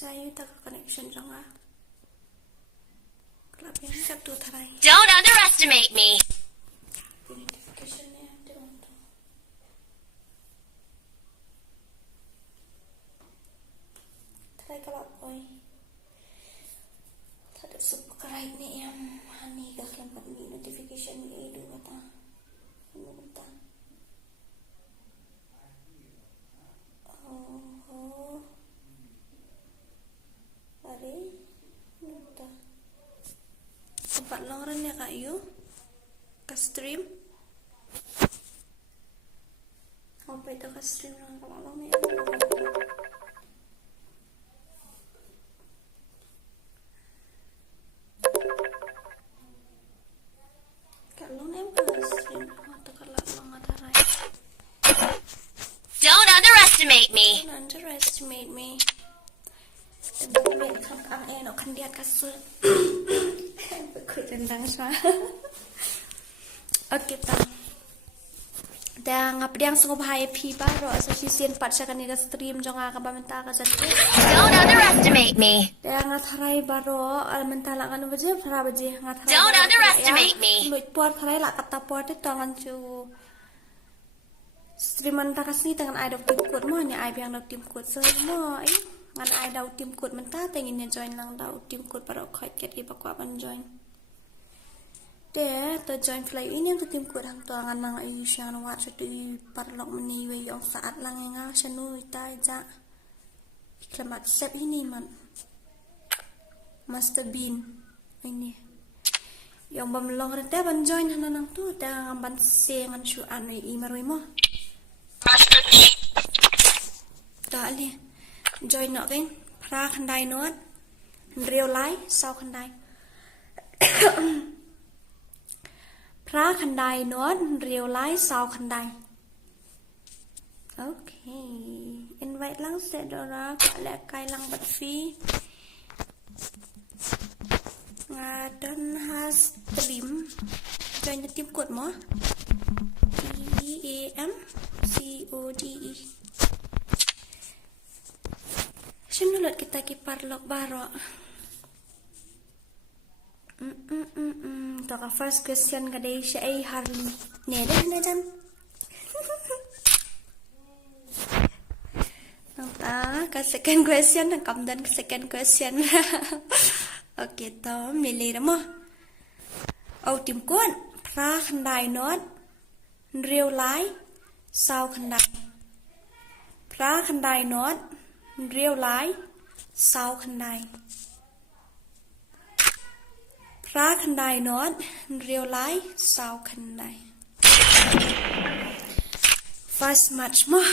Saya tak connection jangan. Kelap yang satu terai. Don't underestimate me. Notification-nya ada untuk. Terai kelap boy. Tak ada super kerai ni yang hani kah lambat ni notification ni itu kata. Kata. Oh. Hari nuta. Sempat longren ya kak you ke stream. Sampai itu ke stream lang kalau long ni. Kalau ni ke stream atau kalau long ada rai. Don't underestimate me. Don't underestimate me. Tentang biar kang ang no kandiat kasut. Berikut tentang saya. Oke ta. Dan apa yang sungguh bahaya pipa ro asosiasian patsakan ni stream jonga ka bamenta ka jati. Don't underestimate me. Dan ngatharai baro mentala kan baje phara baje ngatharai. Don't underestimate me. Luit puat pharai la kata puat te tangan cu. Stream menta kasni tangan ai dok tim kod mo ni ai biang dok tim kod so mo ai. Ngan ai dau tim kod menta tengin ni join lang dau tim kod baro khoi ket ki bakwa ban join. Để tôi join play ini untuk tim kod hang tuangan nang ai siang wat satu parlok meni we yang saat lang nga chanu tai ja. Iklamat sep ini man. Master Bean ini. Yang bamlong rete ban join hana nang tu da ban se ngan shu an i marui mo. Master Bean. Da ali. Join nọ cái pra khandai nốt real life sau khandai pra khandai nốt real life sau khandai. Okay, invite lang set dora kala kai lang bat fi ngadan has stream join tim code mo EAMCODE. Sinulat kita kiparlok baro. To ka first question kadai siya ay Harley. Nede na dyan. Ta ka second question na kamdan ka second question. Okay to mili mo. Au tim kuan pra khandai not real life sau khandai. Pra khandai not real life sau khandai. Pra khandai not real life sau khandai. First match mo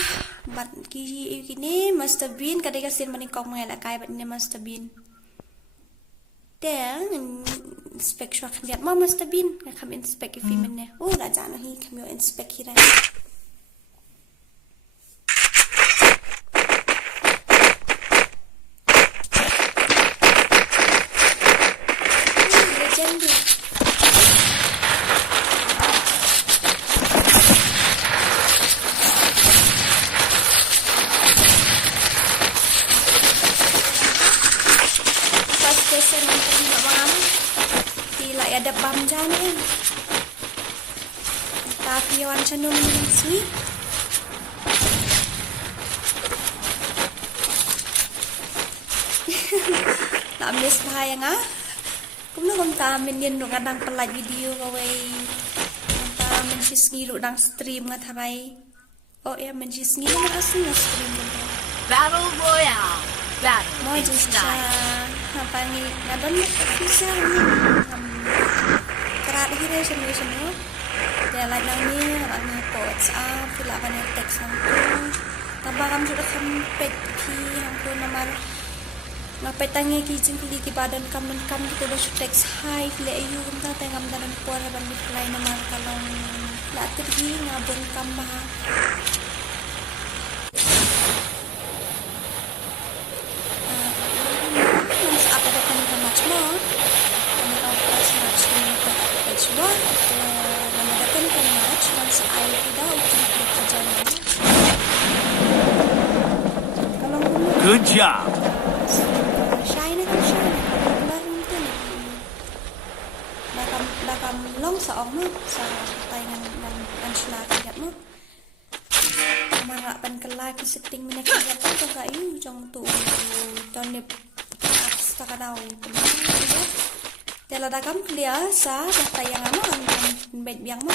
bat ki kini Master Bean kadai kasin maning kong ngela kai bat ni Master Bean. Then inspect shwa khandiat mo Master Bean ka kam inspect if men ne. Oh la jana hi kam yo inspect hi ra. Ada bam jane. Tapi wan chanum sweet. Nak miss bahaya nga. Kumna ta minin no kadang pelaj video away. Ta men sis ngilu dang stream nga tharai. Oh ya men sis ngilu nga asin stream mo. Battle Royale. Battle Mo in just style. apa ni nadon bisa ni. Kerat hire senu dia lain ni orang post pila kan teks nang tabang sudah sampai ki hampir nomor ngapai tangi ki jing ki badan kam kita basu teks hai le ayu kumta tengam dalam puar ban reply nomor kalau la tergi ngabon kam bah apa kan match mo once I without Good job. ong mo sa tayangan ng sila mo marah pan kelai ke setting mina kaya tu ka yu jong tu ton ne apps ta kadau dela dagam clear sa tayangan mo ang bet biang mo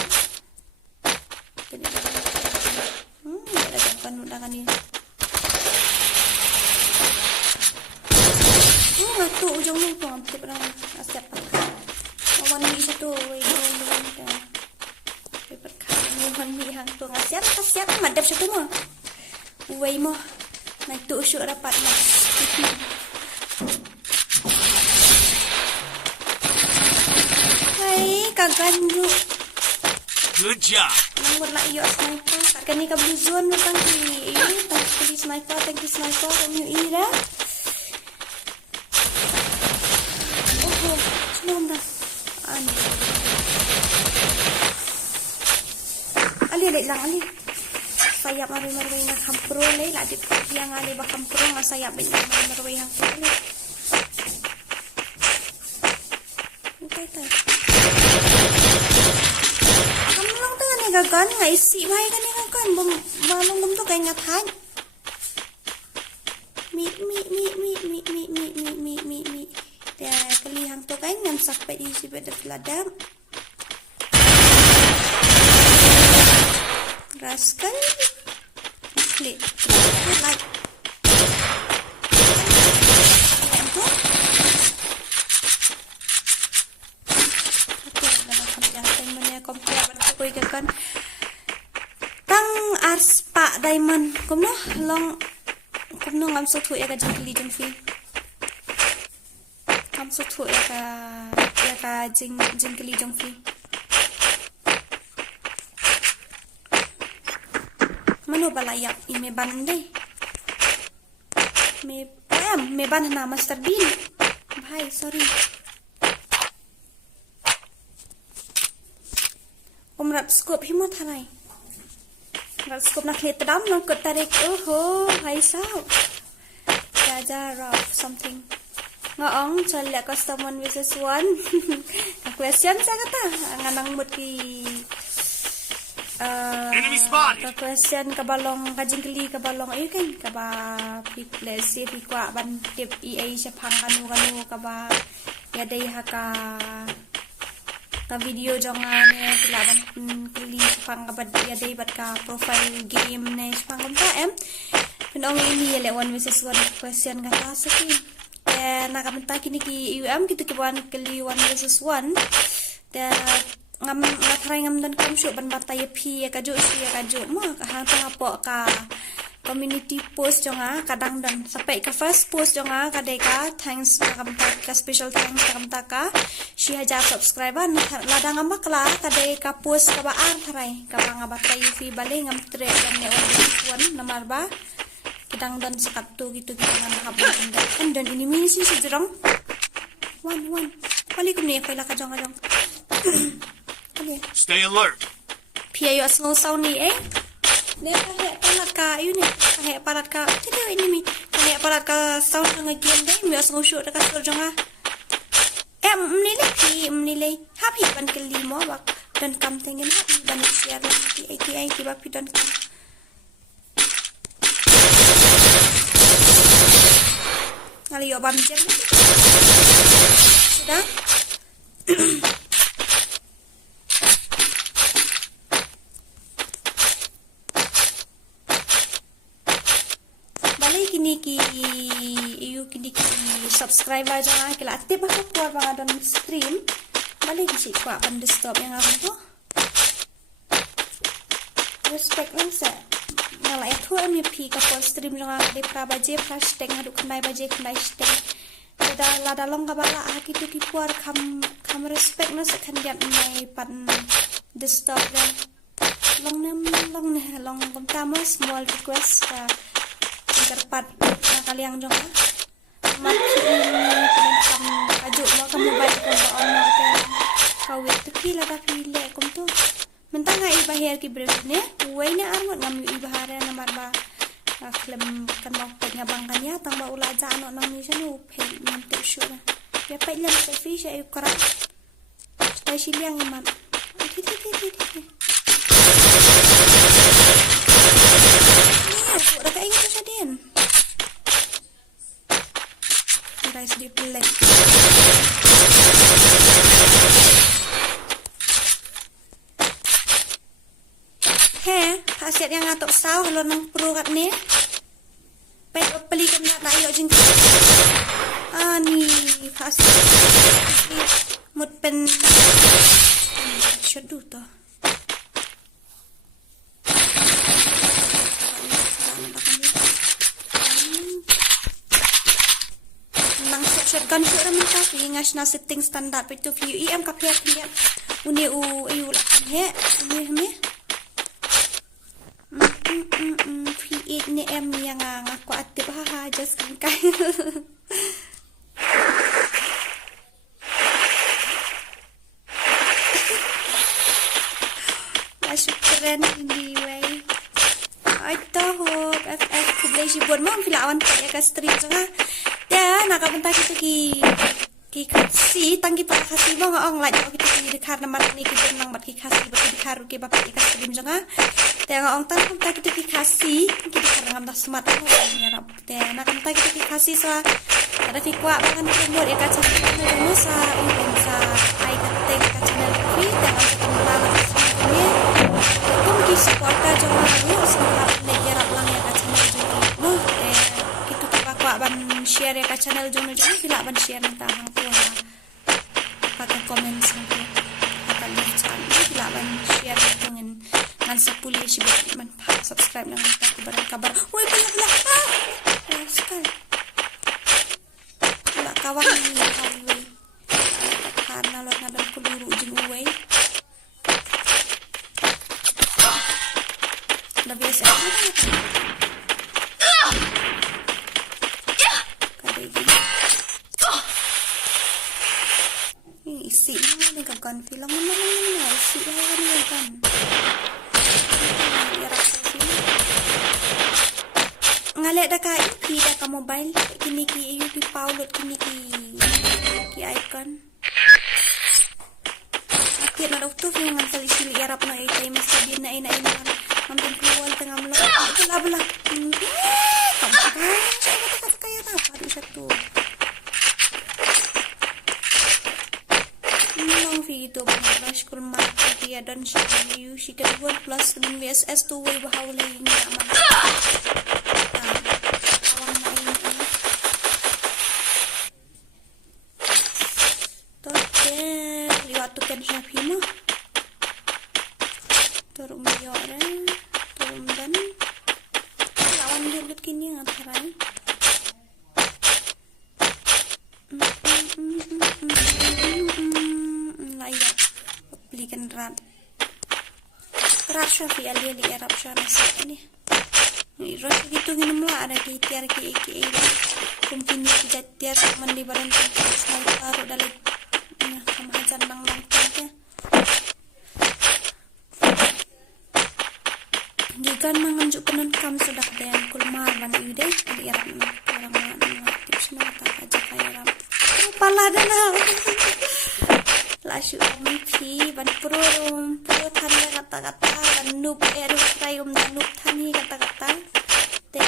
jadi ada kan udah kan ni ngatu ujung ni tu ampe perang asap awan ni satu we don paper kan ni hang tu kasiat madap satu mo we mo naik tu usuk rapat mas hai kaganju Good job. Nanggur lah iyo sniper kan ni ka blue zone mo tang ki tang ki sniper kan you ira Nonda. Ali lang ali. Sayap marway na kampro lay ladit yang ali ba kampro nga sayap ba marway hang ali. Okay ta. Kamlong ta ni gagan nga isi bay ka ni gagan bum malong to kay ngatan. Mi Dia kelihang tu kan yang sampai di sini pada peladam. Rascal. Klik. Like. Tang arspa diamond. Kumno long. Kumno ngam so tu ya ka jengkeli jengfi. So tu ya ka jengkeli jengfi. Mano balayak me ban deh. Me ban na Master Bean. Bhai sorry. Rap scope hi mo thanai. Rap scope na khet dam no ko tarik oh bhai sao. Jaja rap something. Ngaong chala customer versus one. Question sa kata nganang mut ki Enemy spotted. question kabalong kajingkeli kabalong ay kan kaba pik lesi pikwa ban tip EA siya pang kanu kaba ya dai haka ka video jongan ya kilaban keli pang kabad ya dai bat ka profile game ne pang kumta pinong ini ya le one versus one question kata saki nakamenta kini ki kita kibuan keli 1 versus 1 dan ngatry ngam dan kam syuk ban batai pi ka jo si ka jo ma ka hang apa ka community post jonga kadang dan sampai ke first post jonga ka dei ka thanks nakamenta ka special thanks nakamenta ka si haja subscriber ladang ngam kala ka dei ka post ka ba ar tharai ka bang batai fi bale ngam tre ngam ne 1 versus 1 nomor ba kadang dan sekatu gitu dengan habang dan ini misi sejerong one balik ni kailan ka jong okay Stay alert. pia yo asno saw ni ne kahe palat ka yun kahe palat ka tidio ini mi kahe palat ka saw nga game dai mi asno shoot ka so jong mnile happy ban kelimo bak dan kam tengen happy ban share lagi AKI kibak pidan kam Kali yo bam jam sudah balik kini ki subscriber jangan kila aktif aku keluar bang dalam stream balik si kuat ban disturb yang aku tu respect lang sa nala itu MP ka full stream jangan di prabaje hashtag haduk kendai baje kendai hashtag lada long ka bala akitu ki puar kam respect na sa kandian mai pan disturb dan long tama small request terpat kalian jangan mati kam ajuk mo kamu baik ko ono ke kawit tu kila ta pile kum tu mentang ai bahir ki brevne waina arngot ngam ibahare nomor ba klem kan mau ngabang kanya tambah ula ja ano nang ni sanu pe nanti syura ya pa ilan sa fish ay kara tay siliang imam Aku dah kat ingat tu Syadin. Guys, dia pelik. Khasiat yang ngatok sau kalau nang pro kat ni. Beli kan nak ayok jeng. Ni khasiat. Mut pen. Syadu tu. Nang shotgun tu ramen tapi ngas na setting standard itu view em kapher dia. Uni ayu lah he. Uni V8 ni em yang ngaku aktif just kan kai. Syukran ini way. Tahu FF kubli si buat mau filawan tak ya stream sana. Ya nak bentar kita ki kasih tanggi para kasih bang orang lagi kita di karena mat ni kita nang mat ki kasih betul karu ki bapak kita stream sana. Tengok orang tahu kita ki kasih kita karena ngamda smart aku ya rap. Nak bentar kita ki kasih sa ada ki kuat bangan buat ya kaca kita musa sa ai kate kaca ni tengok kembali ni. Kung support ka jo harus sa negara lang ya kaca ni mo kita kuat ban share ya channel jo sila ban share nang hang tu pakai komen sampai akan channel sila ban share ngan sapuli si man subscribe nang kabar oi pala sekali nak kawan ni highway karena lo ngadal peluru jeng uway dah biasa isi ni kan film mana isi kan ngalek dah kai pi dah ka mobile kini ki UP Paulut kini ki icon akhir na doktor yang ngantal isi Arab na ay mesti din na ina ambil keluar tengah melok bela kaya apa di satu video bahwa school market dia dan you she can work plus dengan VSS tu way bahawa lagi aman. Awang main ini. Toke lihat tu kan siapa ni? Turun biara, turun dan lawan dia lihat kini ngataran. Belikan rat Syafi Ali di Arab Syarasi ini rat gitu gini mula ada ki tiar ki mungkin dijat tiar mandi baran saya taruh dalam sama hajar nang ya gigan mengunjuk penon kam sudah ada yang kulmar ban ide di Arab orang tips mata aja kayak ram pala dana Lasyu ampi ban pro tani kata-kata ban noob eru rayum dan noob tani kata-kata te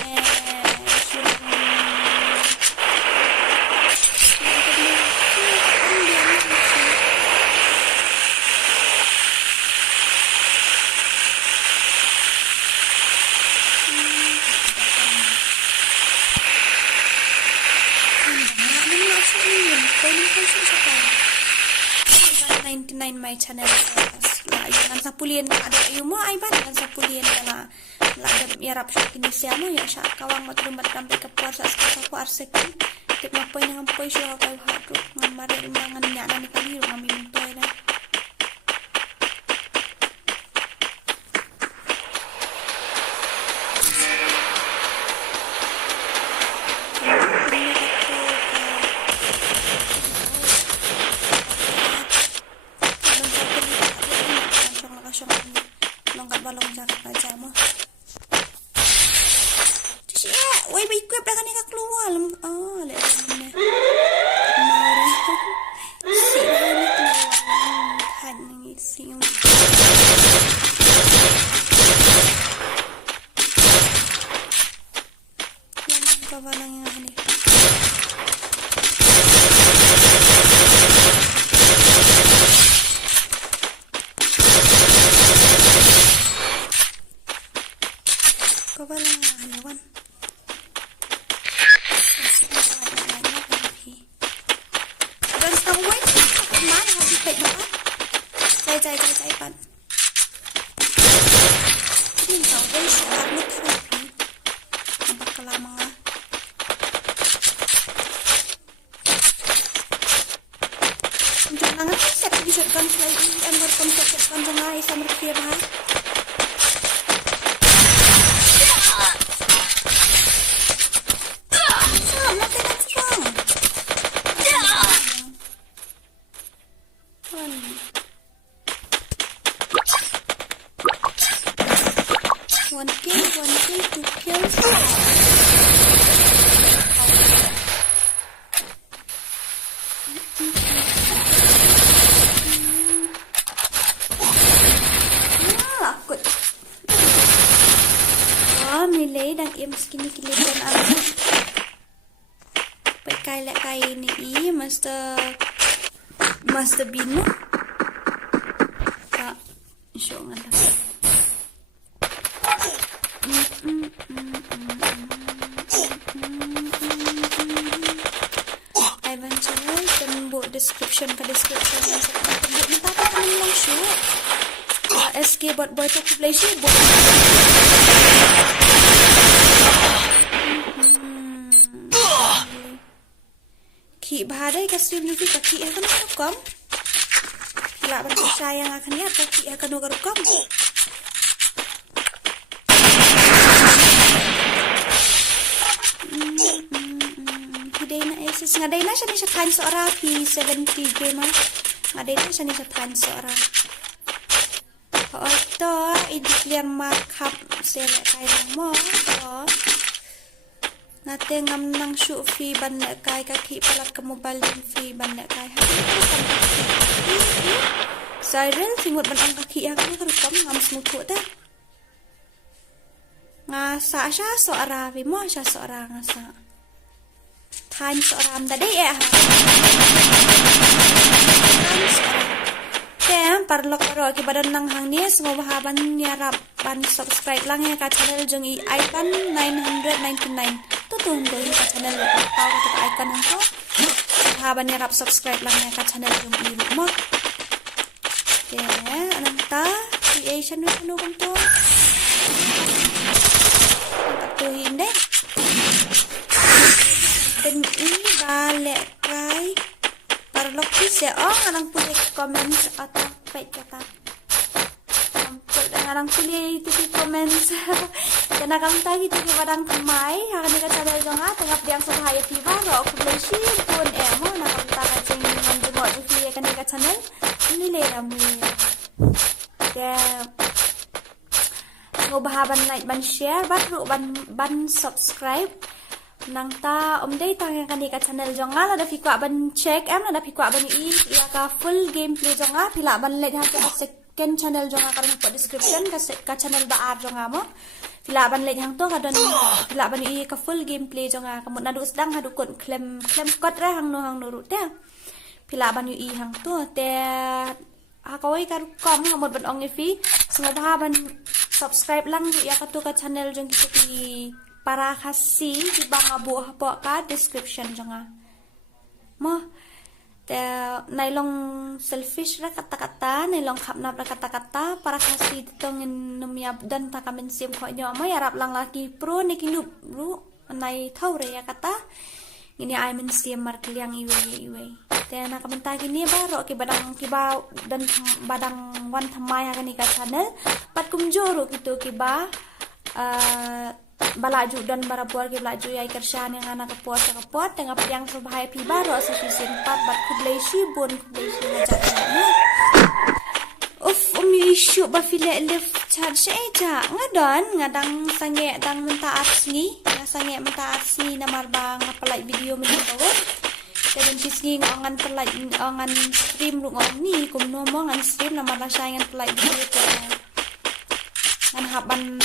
my channel lah jangan sapulian ada ilmu ai ban jangan sapulian lah ada yarap kini siamo ya sya kawang matrumat sampai ke puasa aku arsek tip apa yang ampoi syo kau hadu ngamar undangan nyana ni kali ngami mintoy na balong jarak aja mo. Terus ya, woi equip dah kan nak keluar. Lihat ni. Mau dah. Si ni keluar. Han ni si. cover lang yang ini. Cover lang yang ini, Wan. Dan sekarang wait, kemana habis baik banget? Cai pan. Ini tahu guys, suara terapi. Nampak kelama. Jangan nanti set disetkan selain ini anggar konsep setkan dengan sama berkira hai. Sama tidak serang. One kill, 2 kills. Lakot. Oh, milay đang im skinny kilitan ako. Pagkaila kayo ni Master Bean mo. Show nga lang. Ivan channel dan buat description minta apa kami lang show SK buat boy tak play show buat ki bahadai kasih lebih kaki akan rekam tidak percaya yang akan lihat kaki akan rekam. Ngaday na siya ni sa time seorang P70 gamer. Ngaday na siya ni sa time seorang. Ito, i-declare markup sila kayo lang mo. So, natin ngam nang shoot fee banda kay kaki palat ka mobile fee banda kay. Siren, simut ban ang kaki ako karukam ngam smutu ta. Nga sa siya seorang, mo siya seorang nga sa. Time seorang tadi ya. Time seorang. Kaya parlok ro kibadan nang hang ni semua bahaban nyarap pan subscribe lang ya ka channel jeng icon 999. Tutun do ka channel ko tao ko icon hang ko. Bahaban nyarap subscribe lang ya ka channel jeng i mo. Kaya anong ta creation no kung to. Tatuhin deh. Dan ini balik kay parlok bisa ngarang punya comments atau baik kata sampul ngarang punya itu di comments karena kamu tadi itu barang kemai akan dekat channel jangan tengah yang sahaya tiba ro aku beli sih pun emo nak kamu tak kacang menjengok di akan dekat channel ini leramu ya ngobahaban like ban share ban subscribe nang ta day tang yang kani ka channel jonga la da fikwa ban check am la da fikwa ban ya ka full gameplay jonga pila ban le ha ka second channel jonga karon ko description ka channel ba ar jonga mo pila ban le hang to ka don pila ban ka full gameplay jonga kamu nadu sedang hadu kon claim code ra hang no ru te pila ban hang to te hakawai ka kom hamod ban ong fi semua ban subscribe lang ya ka to ka channel jong ki para kasih di bang buah po ka description jonga mo te nailong selfish ra kata-kata nailong kapna ra kata-kata para kasih ditongin numiab dan ta kamen sim ko nyo mo yarap lang lagi pro ni kinup ru nai thaure ya kata ini ay men sim mar kliang iwe te na kamenta gini ba ro ki ba dan badang wan thamai ha ni ka channel pat kumjoro gitu ki ba balaju dan barabuar ke balaju ya kershan yang anak kepuas tengah yang subhai pi baru season 4 bat kublesi bun kublesi ngajak umi isu ba file lift charge eja ngadang sange dang menta arsni sange menta arsni namar bang apalai video men bawa dan pisngi ngangan pelai ngan stream lu ni kum nomo ngan stream namar rasayan pelai video ke ngan haban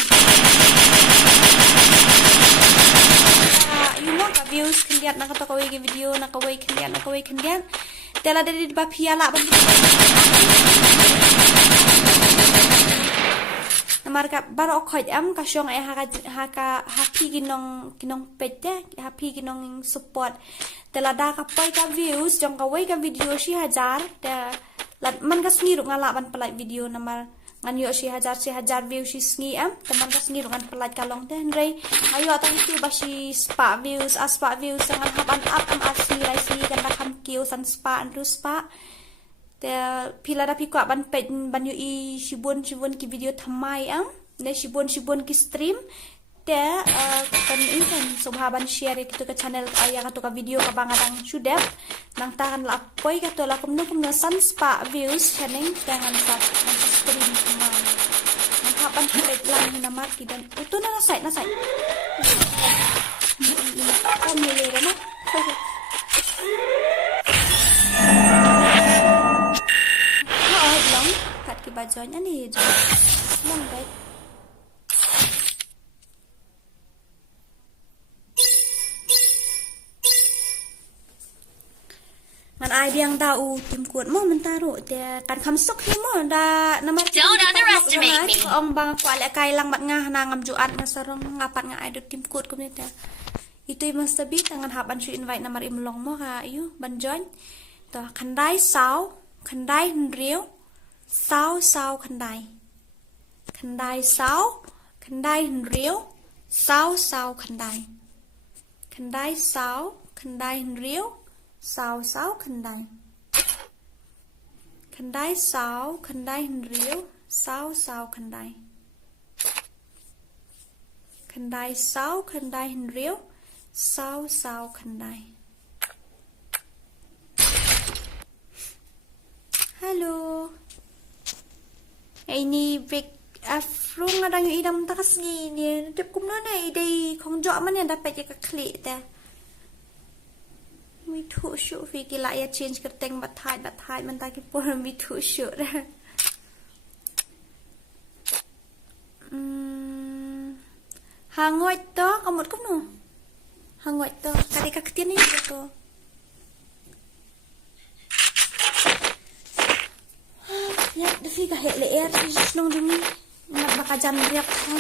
lihat nak to kawai video nak kawai kendian tela dari di bapiala ban namar ka baro khoj am ka syong ai ha happy ginong pette happy ginong support tela da ka poi ka views jong kawai ka video si hajar da man ka sngi ru ngala ban pelai video namar ngan yo si hajar view si sngi am teman ka sngi ru ngan pelai kalong te ndrei ayo atang tu ba si spa views ngan haban up am asni lai si kan da kam kiu san spa andru spa te pila da pikwa ban pet ban yo i shibun ki video thamai am ne shibun ki stream te kan inkan subhaban share itu ke channel aya ka to ka video ka bangadang sudep nang tahan la poi ka to la kumno san spa views chaneng jangan sa stream thamai nang kapan pet lang na marki dan itu na sai kami lere na kat ki bajunya nih long baik man ai biang tahu tim kuat mo mentaro dia kan kamsok hi mo da nama Don't underestimate me. ong bang kwale kai lang mat ngah na ngam juat masarong ngapat nga ai do tim kuat ko nita itu mas tabi tangan haban su invite namar imlong mo ka ayu ban join to khandai sao khandai riu sao khandai sao khandai riu sao khandai sao khandai riu sao khandai sao khandai riu sao khandai sao khandai riu sao khandai halo ini big afro ngadang idam takas ni dep kumno na idai khong jo man ya dapat ya ka klik ta mi thu shu fi ki la ya change kerteng bat thai man ta ki por mi thu shu ra hangoi to kamot kumno hangoi to kali ka ktin ni to ya defi ka hele air just nong dumi nak baka jam riak ha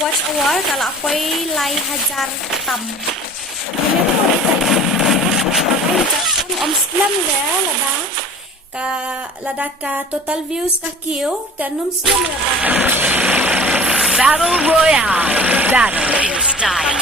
watch award kalau ako'y lai hajar tam. Om slam ya lada ka total views ka kiyo tanum slam ya Battle Royale. Battle in style.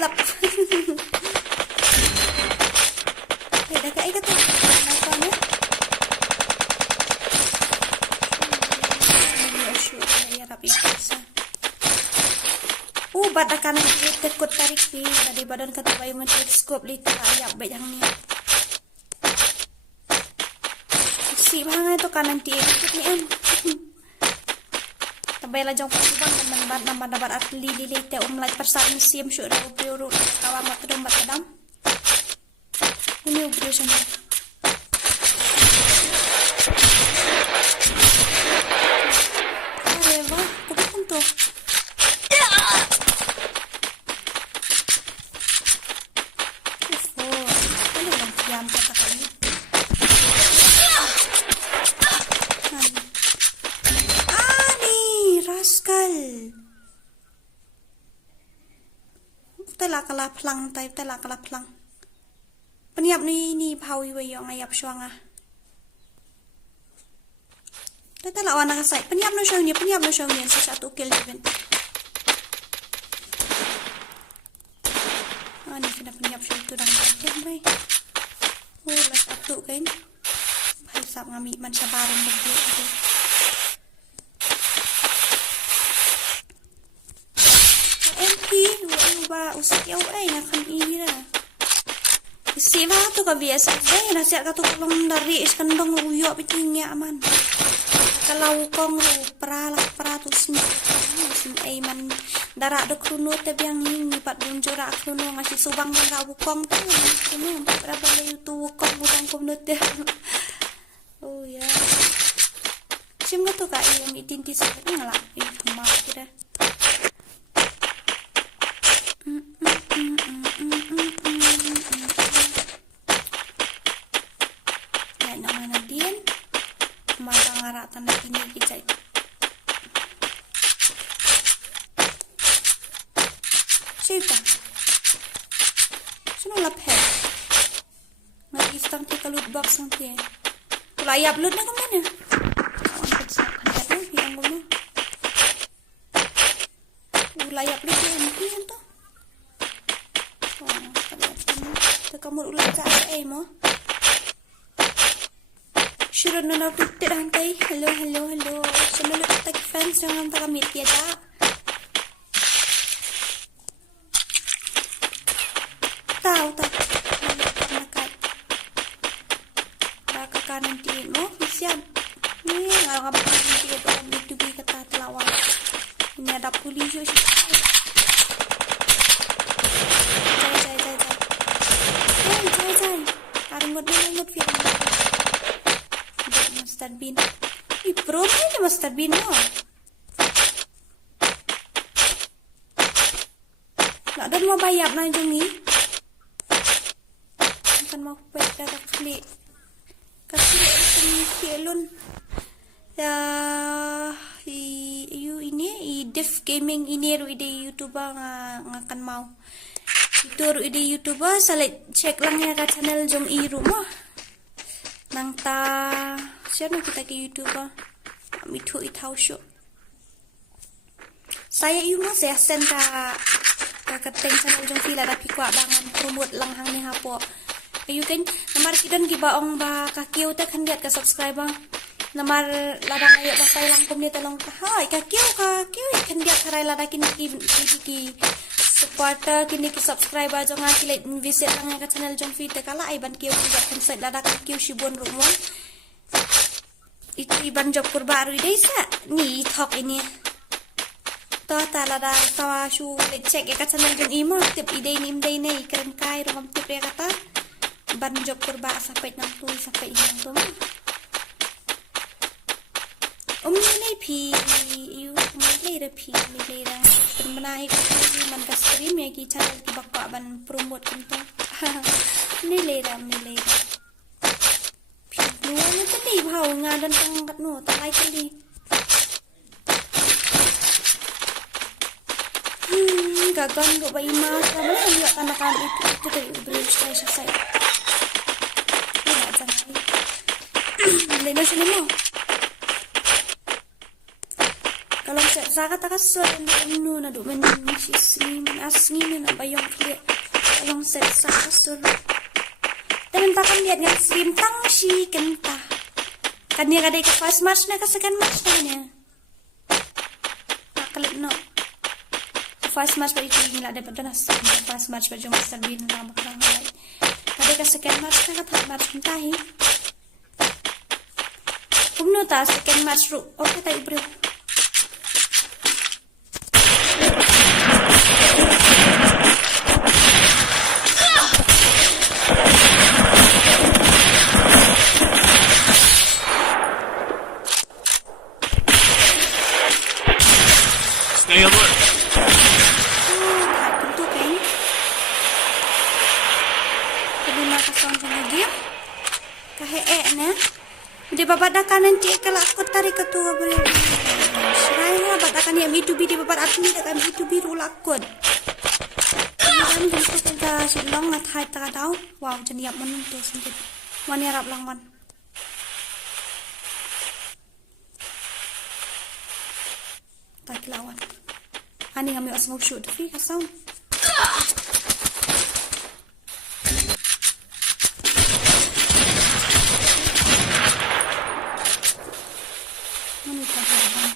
belap. Dah kat ikat tu. Nampaknya. Ya rapi bisa. Badakan tekut tarik ni tadi badan kata bayi teleskop lita ayak baik yang ni. Si bang itu kanan ti ikut ni em. Tabailah jong pasubang nama dapat atli lilite umlai persat siam syuk dah ubiuru kawang matadam matadam. Ini ubiuru sana. Areva, kupun tu. kala plang tai tela kala plang. Peniap ni pau iwe yang ayap suanga. Tela wana kasai. Peniap no show ni satu kill event. Ni sudah peniap show tu dang jam bai. Las satu kan. Bai sap ngami man sabarang begitu tu. MP dua usik yau ngakan ini lah. Isi lah tu kebiasa. Nasihat katu kolong dari iskandong uyok pitingnya aman. Kalau kong pra tu sim man darak do kruno te biang ini pat bunjora kruno ngasih subang ka bukong tu kruno berapa le tu kong budang kumnut te. Oh ya. Sim katu ka yang itinti sa ngala ma kira. Tanda ini kita siapa? Sino laphe? Nag-istang tika loot box ng tiyan. Kula i-upload na kami na. Kula i-upload na yan to. Taka mo ulit ka sa mo. Sure na titik hantai. Hello. Semua tak fans jangan tak kami tiada. Tahu. Nakat. Baka kanan ti mo siap. Ni ngapa nanti itu B2B kata telawar. Ini ada polisi. Jai. Aringot film. Mustard bean. Bro, ini mustard bean mo. Nak dan mau bayar na jeng ni. Kan mau pet dah klik. Kasih kelun. Ya, ini Def Gaming ini ide YouTuber ngakan mau. Itu ide YouTuber salit cek lang ya ka channel jong i rumah. Nang ta siapa kita ke YouTuber Mitu itau show. Saya saya send ka keteng channel jong fila da pikwa bangan promote lang hang ni hapo. Ayu kan namar kidan gibaong ba kakiu ta kan lihat ka subscriber. Namar ladang ayo ba tay lang kumni talong ka. Hai kakiu kan lihat karay lada ki supporter kini ki subscriber jong ngaki visit lang ka channel jong fila kala ay ban kiu juga kan set lada kakiu shibon rumon. Itu iban job kurbaru desa ni talk ini to tala da kawa shu cek ya channel jeng imo tip ide nim day nei keren kai rom tip ya kata ban job kurba sampai nang tu sampai yang tu ni pi you later pi later permenai ko man ka stream ya ki channel ki bakwa ban promote kinto ni later Nuanya tadi bau ngadan tangkat no talai tadi. Gagan go bayi mas kamu lihat tanakan itu tadi beli saya. Tidak jangan. Lena sini mo. Kalau saya kata kasar no na do men sini asni na bayong kle. Kalau saya kasar dan takkan lihat yang stream tang si kenta kan dia kadai ke fast match na kasakan match na niya nakalit no fast match pa ito nila dapat na fast match pa yung master bin na makakang halay kadai kasakan match na katang match kintahi kung no ta second match ro okay tayo bro Stay alert. Tentu kan. Jadi makasih lagi. Kahe na. Di babadakan nanti kalau aku tarik ketua beri. Seraya babadakan yang itu di babat aku ni dekat itu biru lakon. Kan bentuk kita silong ngatai takadau. Wow, jeniap menentu sendiri. Wani harap langwan. Tak lawan. Ani ngambil asal shoot tapi kasau. Mana tak lawan.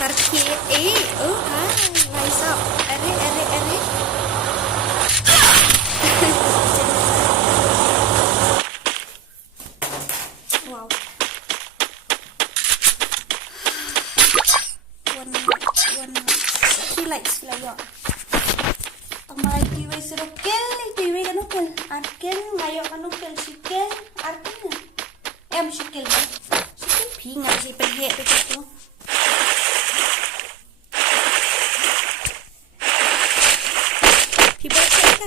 Sakit. Rise up. Are. Wow. One. Relax lah ya. Tamai tiwe serokel, tiwe kanukel. Arkel, ngayo kanukel sikel, arkel. Sikel. Sikel pingat si penhek begitu. Kita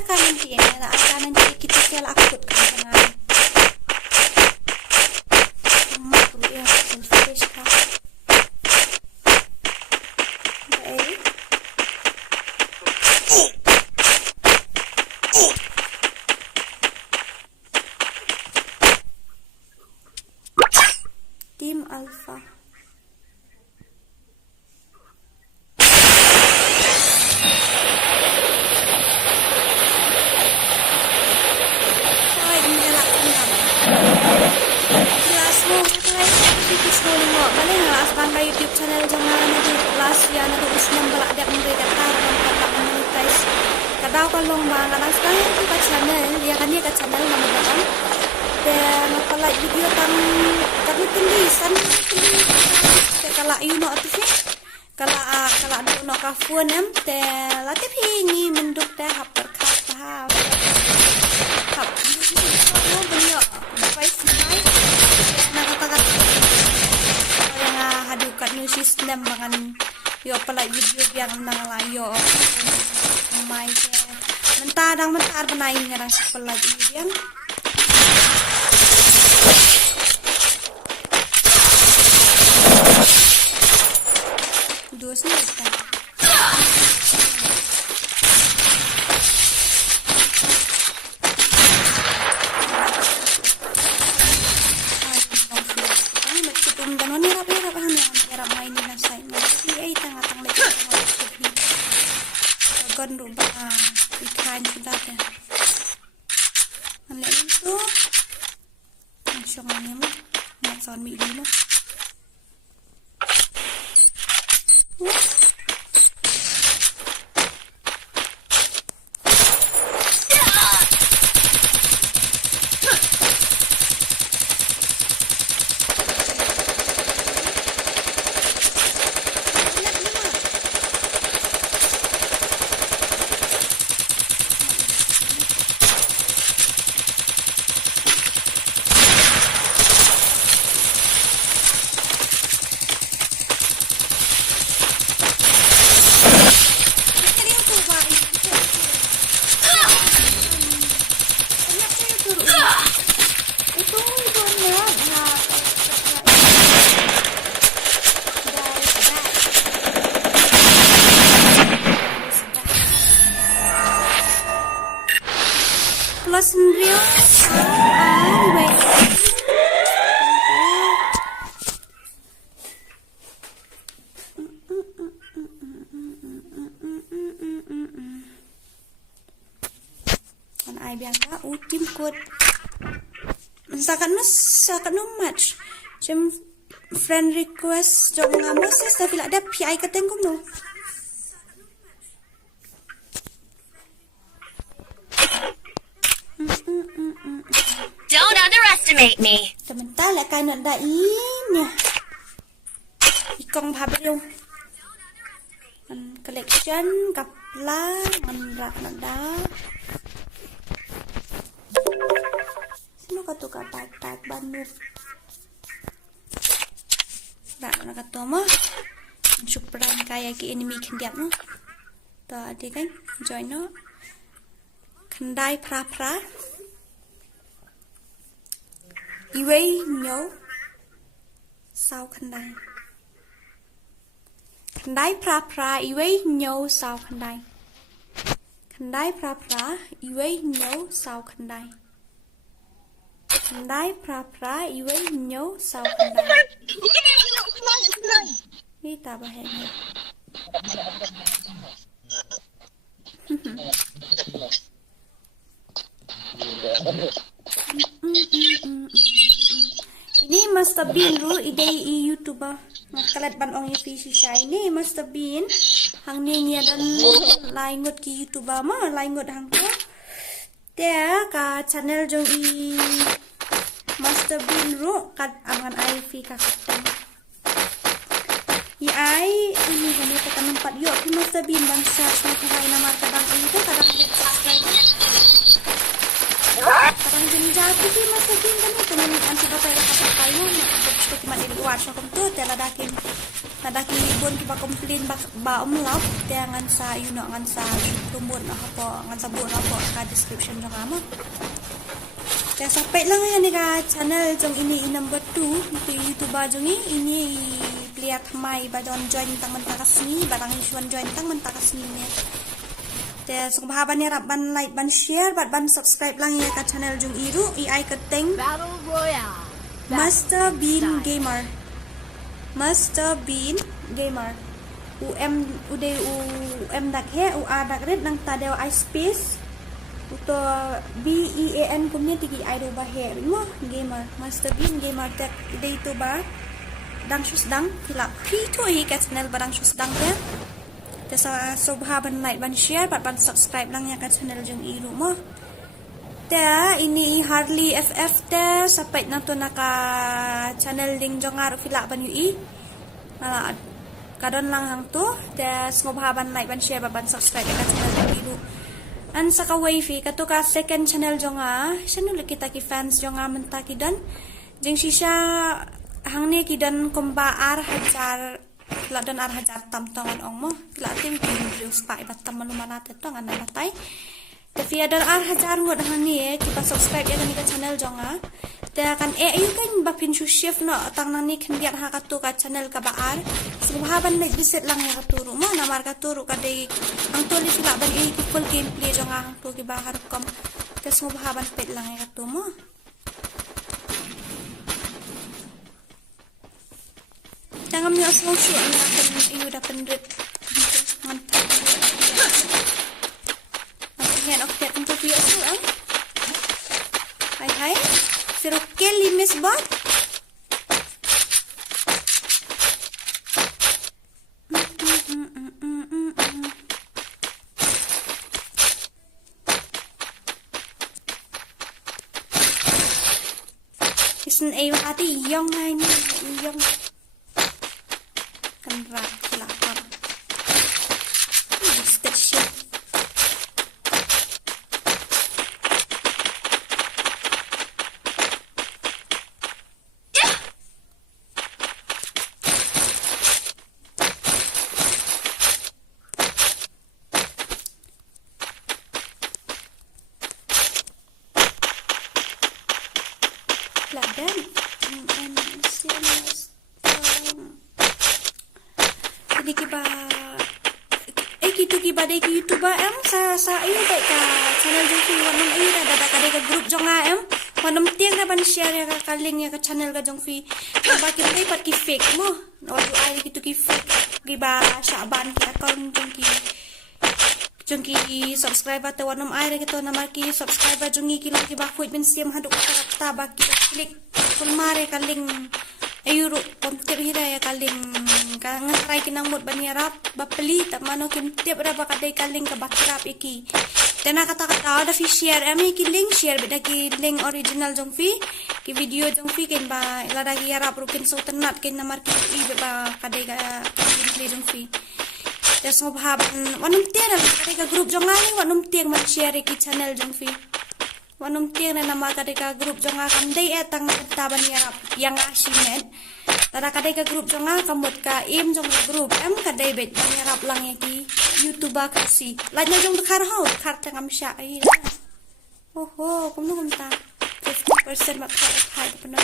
kan nanti akan nanti kita sel akut kan dengan perlu ya selfish kah baik tim Alpha YouTube channel jangan nanti plus ya nanti usnam balak dak mereka tahu dan tak monetize kadang kalau mangalang sekarang itu ke channel ya kan dia ke channel nama belakang dan kalau video kami tulisan kalau you know aktifnya kalau ada no kafun te latih ini menduk dah hap berkat hap banyak device nah kata-kata hadukat new system bangan yo pelai video yang nang layo mai mentar benai ngarang pelai yang dua sini kita Gon rubah ikan sudah ya. Nanti itu langsungnya mah nak son mie dulu. Plus real wait. Kan ai biasa tim code. Misalkan match. Jam friend request jom ngamos tapi ada PI katengkum no. Don't underestimate me. Sebentar lah kan ada ini. Ikong pabelo. Collection kapla manrak nada. Sino ka to ka type banner. Nak kata mo. Supran kaya ki enemy kendiap no. Ta ade kan join no. Kendai pra. Iway nhau sao khăn đai. Khăn đai pra pra iway nhau sao khăn đai. Khăn đai pra pra iway nhau sao khăn đai. Khăn đai pra pra iway nhau sao khăn đai. Đi ta bà hẹn nha. Ini Mr. Bean ru idei YouTuber makalat ban ong fi shisha ini Mr. Bean hang ni nya dan lai ngot ki YouTuber ma lai ngot hang ko te ka channel jong i Mr. Bean ru kat angan ai fi ka katang i ai ini kami tekan tempat yo ki Mr. Bean ban search na kai nama kadang itu kadang subscribe kadang jati ki Mr. Bean kan teman anti bapak yang kata kayu nak cuma di luar so kom tu tela dakin nadaki bon ki ba komplain ba umlap te ngan sa you know ngan sa tumbon apa ngan sa bon apa ka description jong amo te sampai lang yan ni ka channel jong ini number 2 itu YouTuber jong ini lihat mai ba don join tang mentakas ni barang isuan join tang mentakas ni ne te sung bahaban ni rap ban like ban share ban subscribe lang ya ka channel jong iru ai keteng Battle Royale. Mr. Bean Gamer. Mr. Bean Gamer. UM dak he UA dak red nang tadeo I space. Uto BEAN kumnya tigi I do ba he mo gamer. Mr. Bean Gamer tek ide itu ba dang sus dang tilap pito hi ka channel barang sus dang ya. Tesa subhaban like ban share ban subscribe lang ya ka channel jong iru mo. Te ini Harley FF te sampai na to naka channel ding jongar filak ban ui kadon lang hang to te smobaban like ban share ban subscribe ka channel biru an saka wifi kato ka second channel jonga channel kita ki fans jonga mentaki dan jeng sisa hang ne ki dan komba ar hajar ladan ar hajar tam tongan ong mo latim ki views pa ibat tam manumana te tongan na batai tapi ada hajar ngot hani kita subscribe ya kan channel jonga te kan ayu kan bapin su chef no tang nani kan biar ha katu ka channel ka baar subhaban like biset lang ya katuru mo namar katuru ka dei ang toli sila ban ki full gameplay jonga hang to ki bahar kom te subhaban pet lang ya katu mo jangan mi aslo su ang kan iu da pendrit mantap Yan okey untuk video tu hai Sirokel limis bot Isun ayo hati yong hai ni yong kan rak lapar station dan jadi kita badai ke YouTuber em sa ayo baik ka channel jong fi wanam ayo da ka ka group jong em wanam tiang na ban share ya ka link ya ka channel ka jong fi ba ki tay pat ki fake mo no ju ai gitu ki fake giba Syaban ki account jong ki subscriber te wanam ai gitu nama ki subscriber jong ki lang ki ba kuit ben siam haduk ka ba ki klik kulmare ka link ayuro kontir hira ya kaling ka ngatry kinang mod baniarap bapeli ta mano kin tiap ra ba kadai kaling ka bakrap iki tena kata-kata da fi share ami ki link share beda ki link original jong fi ki video jong fi ken ba lada ki yarap rukin so tenat ken namar ki i ba kadai ka link jong fi des ngob haban wanum tiara kadai ka group jong ani wanum tiang man share ki channel jong fi wanum tiang na nama kadai ka group jong akam dai etang taban yarap yang asimen tada kadai ka group jong akamot ka im jong group em kadai bet yarap lang ya ki YouTuber kasi lanya jong khar ho khar tangam sha ai oho kumno kumta 60% mak thai penuh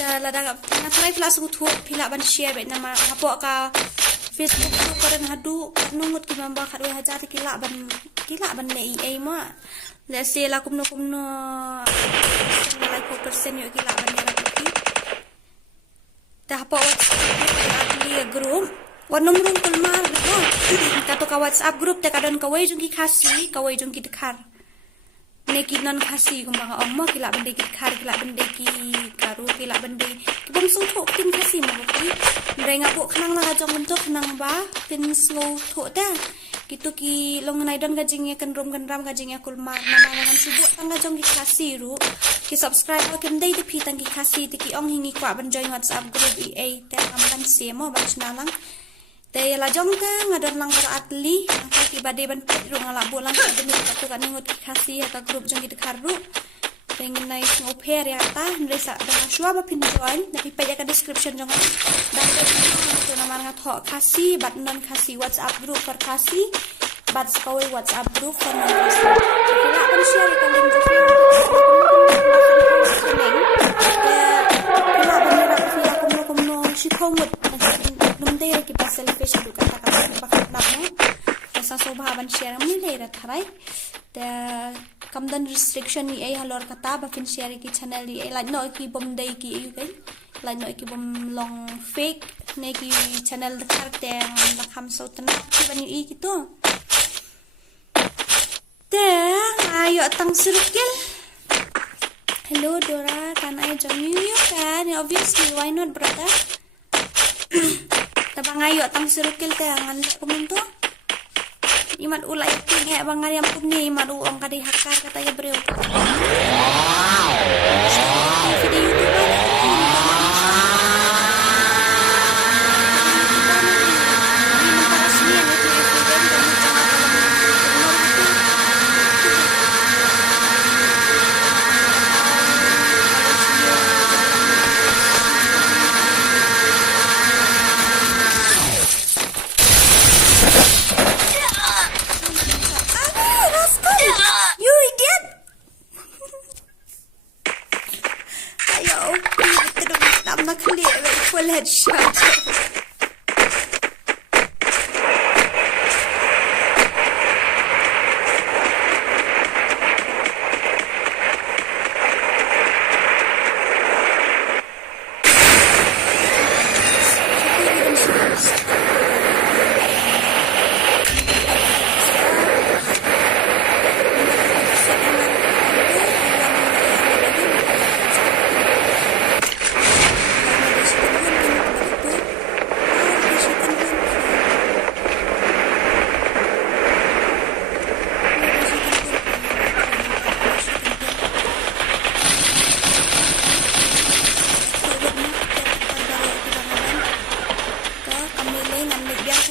dah lada nak try pula suku pila ban share bet nama apa ka Facebook tu koran hadu nungut ki mamba khat hajar kila ban nei ma la se la kumno like 4% yo kila ban la ki dah apa di group wanum rum kulmar kato ka WhatsApp group te kadon ka wai jung ki khasi ka wai jung ki dekhar neki non khasi kumbang ommo kila bende ki khar kila bende ki karu kila bende ki bom su thok tin khasi mo ki renga bo khnang la jong untuk nang ba tin slow thok da gitu ki long nai don gajing ya kan ram gajing ya kulmar nama wangan subuh tangga jong ki khasi ru ki subscribe ko kem dei de pi tang ki khasi ti ki ong hingi kwa ban join WhatsApp group EA te am ban se mo ban snalang te la jong ka ngadon lang ber atli ka ki bade ban pit ru ngala bolang ka demi ka kan ngut ki khasi ya ka group jong ki dekhar ru pengen naik ngoper ya ta nresa da shua ba pin join tapi pe ya ka description jong da to nama ngat ho khasi bat non khasi WhatsApp group per khasi bat skawi WhatsApp group per non khasi kila kan share ka link jo fi kila ban ra fi kumno shi khomut numde ki pa selfish du kata kata pakat namu esa sobha ban share mni le ra tharai the kamdan restriction ni ai halor kata ba fin share ki channel ni ai like no ki bom dei ki you kai like no ki bom long fake ne ki channel dekhar teng la kham so tana ki bani I gitu te ayo tang surukil hello Dora can I join you kan obviously why not brother tabang ayo tang surukil te ngan komentu imat ulai ting he bangar yang puni imat uang kadi hakar kata ya bro video YouTube full headshot.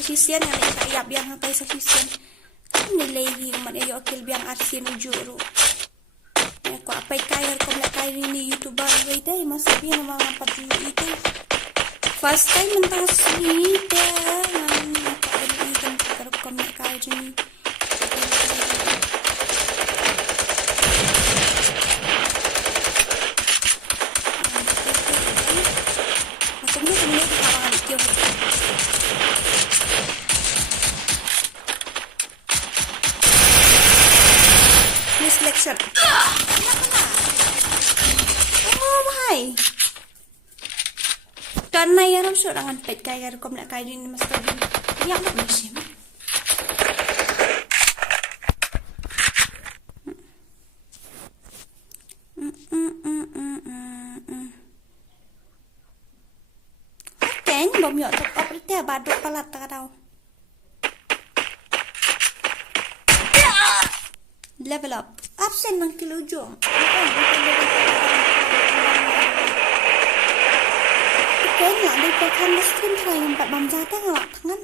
Sisian yang sayap biang hantai sa sisian nilai man ayo akil biang arsin ujuru ko apay kaya ko na kaya ni YouTuber wait ay masabi na mga pati ito first time mentas ni te nang ikan karok ko na kaya jini Selection. Oh my. Dan na yan ang surangan pet kaya kom na kaya din mas tabi. Yak mo ni sim. Ken bom yo tok op te badok palat ta daw. Level up. Absen ng kilojong. Okay, nga, di pa kan na stream try yung patbamjata nga tangan.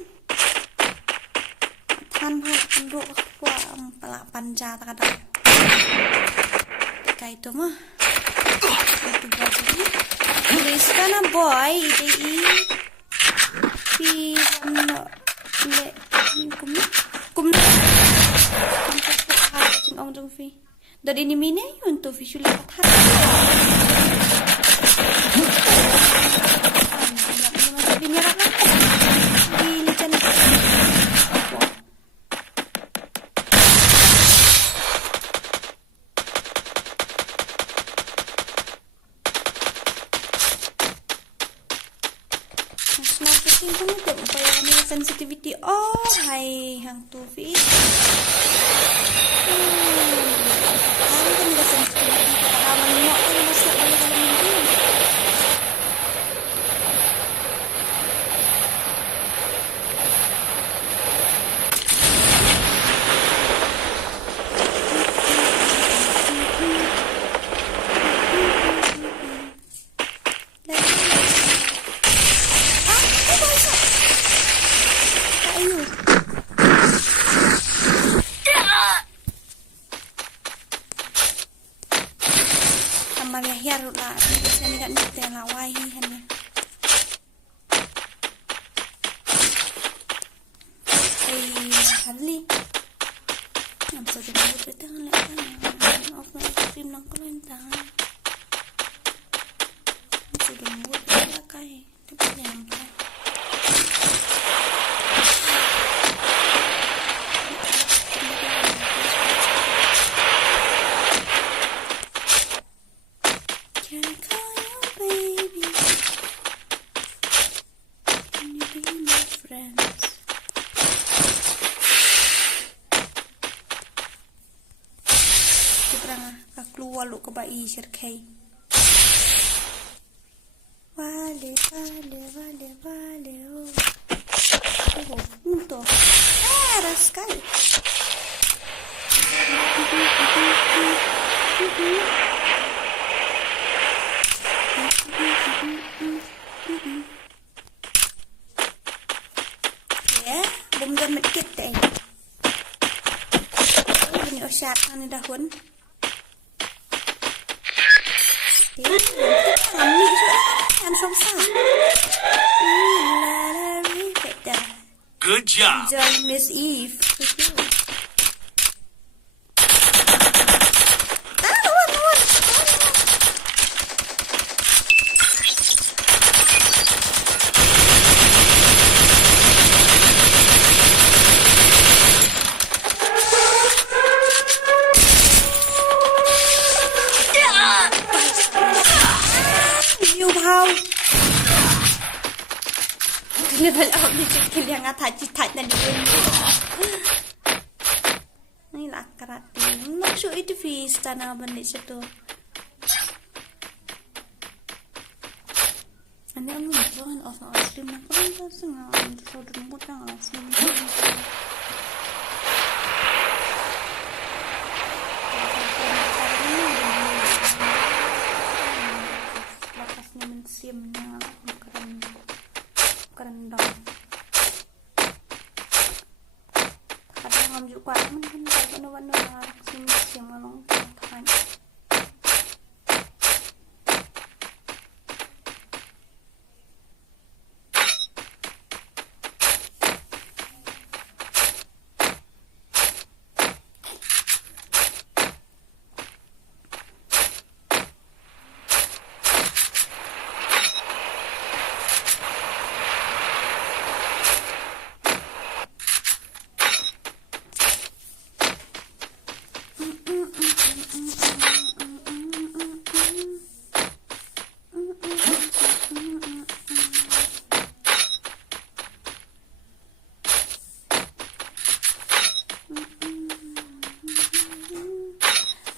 Tan pa kuro ko ang palapanja ta kada. Kaya ito mo. Ito ba siya? Please ka na boy. Iti kumna. Ong Jung Phi. Dari ni mine yun to visually pathat. Masih dinyerap lah. Di licin. Semakin pun itu upaya kami sensitivity. Oh, hai hang tu fi. Kan ada sensitivity pada menengok kan masak dalam minggu. Hiarut lah, saya ni kat nite lah, wahi hanya. Harli, yang sudah buat kita ngeliat kan, off my stream nak kelentang. Sudah buat kita kai, tapi nyampe. Keluar lu ke bayi sirkai. Vale, oh. Oh, untuk. Raskai. Ya, bom dan medkit deh. Ini osyat kan dahun. Kami kan sama. Good job. Enjoy Miss Eve. Level up ni skill yang atas na din. Ay, lakarating. Maksud itu vista na balik situ. Ano ang mga tuwan of na aslim na parang kasi nga. So, dun mo na aslim. Lakas naman siyam na kerendam. Kadang ngambil kuat kan kalau warna sim malong tahan.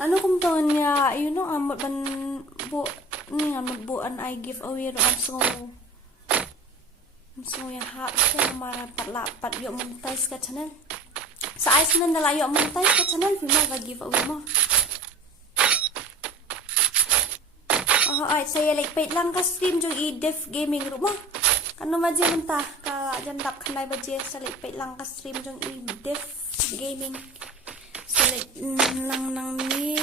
Ano kung taon niya, you know, amot ban bu ni amot buan I give away ro so ya ha sa mara patlapat yo monetize ka channel. Sa ice nan dala yo monetize ka channel fi ma give away mo. Ay saya like pait lang ka stream jong i-def gaming ro mo. Kano maje mentah ka jandap kanay baje sa like pait lang ka stream jong i-def gaming. Select lang nang ni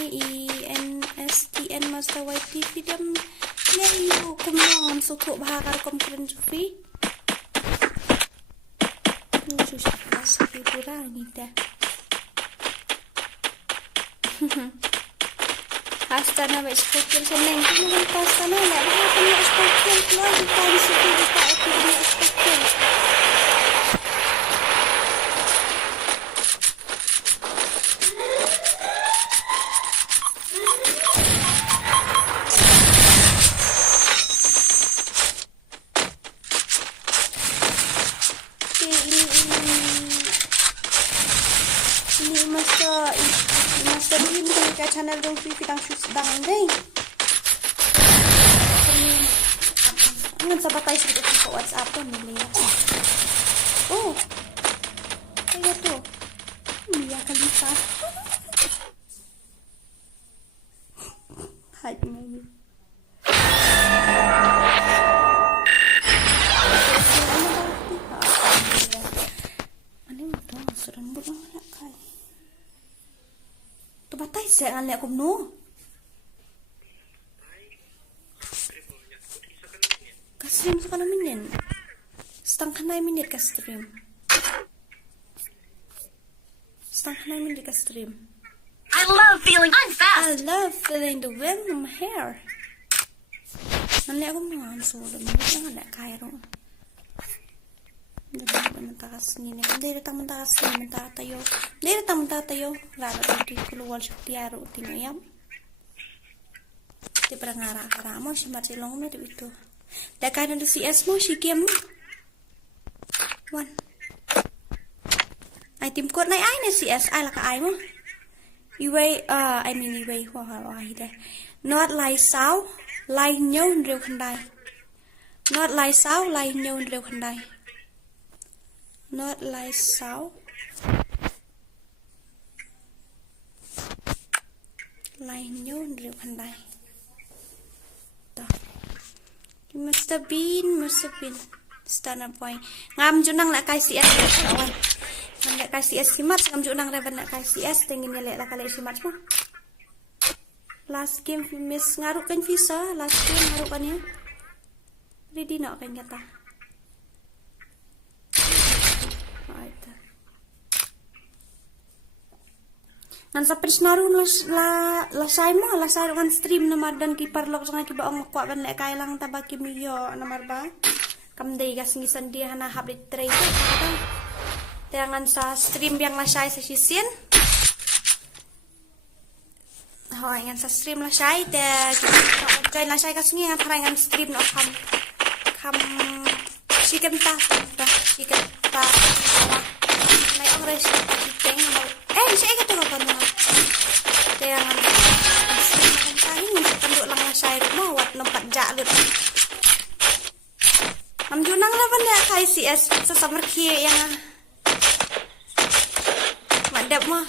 INSTN Master YT dam ngayon kumong suko bahakar kompren jufi susah pas pura ngita Hasta na ba spoken sa neng ko mo pasta na la ba ko na spoken ko di kan si ko ka ko na spoken. Ini masa dulu ni ka channel dong pitang shoes dang dai. Ngan sa patay sa ko WhatsApp to ni. Oh. Kaya to. Mia Khalifa. Hai ni. Ano mo to? Suran mo lang na kay. Batay saya ngan liat kumno. Ka-stream sa kanamin yan. Setang kanay minit ka-stream. Setang kanay minit ka-stream. I love feeling I'm I fast. love feeling the wind in my hair. Ngan liat kumno ang solo. Minit na nga liat kaya ro. Hindi mentakas ni. Hindi datang mentakas ni. Mentara tayo. Hindi datang mentara tayo. Rara tadi keluar seperti aru tinoyam. Di perangara karamo si marcelong me itu. Da kana do CS mo si game. One. Ai tim code nai ai ne CS ai là ka ai mo. Iway I mean iway hoa ide. Not like sao, like nhau rêu khandai. Not like sao, like nhau rêu khandai. Not like sao. Like nhau rêu khandai. Đó. Must have been. Stand up point. Ngam junang nak kai CS kawan. Ngam nak kai CS simat ngam junang reban nak kai CS tengin lek la kali simat mah. Last game miss ngaruk kan visa, last game ngaruk kan ya. Ready nak kan kata. Ngan sa prisnaru la sai kan stream namar dan kipar lok sangai ki baong kwa ban lek kai lang tabaki miyo namar ba. Kam dei gas ngisan dia hana habit trade. Dengan sa stream yang la sai sa sisin. Hoy ngan sa stream la sai te kai la sai kas ngi ngan harangan stream no kam chicken ta. May ang res teng saya kata kapan na. Kaya nga tahin man sa kanduk lang na siya mo wat nampat jalur. Am junang laban ya kay CS sa summer key yang madap mo.